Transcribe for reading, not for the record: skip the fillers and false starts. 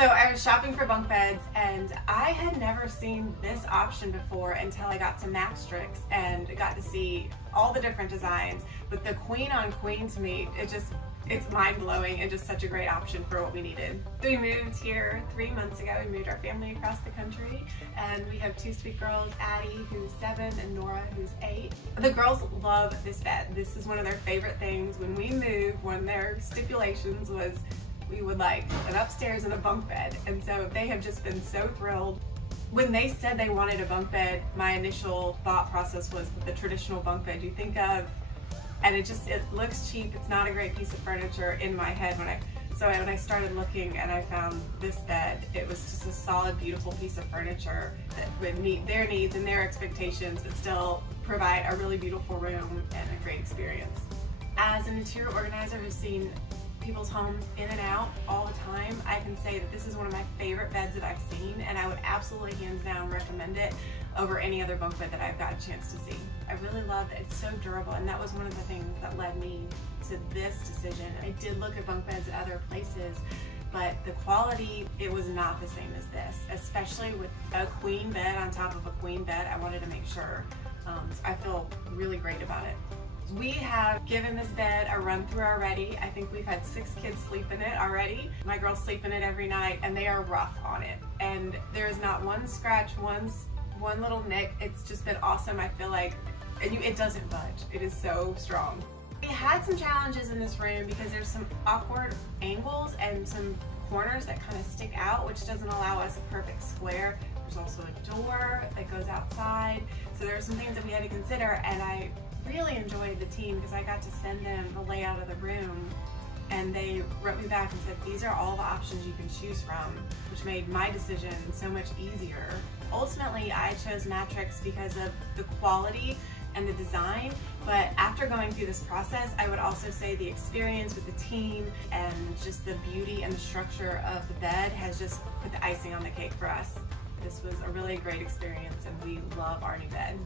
So I was shopping for bunk beds and I had never seen this option before until I got to Maxtrix and got to see all the different designs. But the queen on queen, to me, it's mind-blowing and just such a great option for what we needed. We moved here 3 months ago. We moved our family across the country, and we have two sweet girls, Addie, who's 7, and Nora, who's 8. The girls love this bed. This is one of their favorite things. When we moved, one of their stipulations was we would like an upstairs and a bunk bed, and so they have just been so thrilled. When they said they wanted a bunk bed, my initial thought process was the traditional bunk bed you think of, and it looks cheap. It's not a great piece of furniture in my head. When I started looking and I found this bed, it was just a solid, beautiful piece of furniture that would meet their needs and their expectations, but still provide a really beautiful room and a great experience. As an interior organizer who's seen people's homes in and out all the time, I can say that this is one of my favorite beds that I've seen, and I would absolutely hands down recommend it over any other bunk bed that I've got a chance to see. I really love that it's so durable, and that was one of the things that led me to this decision. I did look at bunk beds at other places, but the quality, it was not the same as this, especially with a queen bed on top of a queen bed. I wanted to make sure. I feel really great about it. We have given this bed a run through already. I think we've had 6 kids sleep in it already. My girls sleep in it every night, and they are rough on it. And there is not one scratch, one little nick. It's just been awesome, I feel like. And it doesn't budge. It is so strong. We had some challenges in this room because there's some awkward angles and some corners that kind of stick out, which doesn't allow us a perfect square. There's also a door that goes outside. So there are some things that we had to consider, and I really enjoyed the team because I got to send them the layout of the room, and they wrote me back and said these are all the options you can choose from, which made my decision so much easier. Ultimately, I chose Maxtrix because of the quality and the design, but after going through this process, I would also say the experience with the team and just the beauty and the structure of the bed has just put the icing on the cake for us. This was a really great experience, and we love our new bed.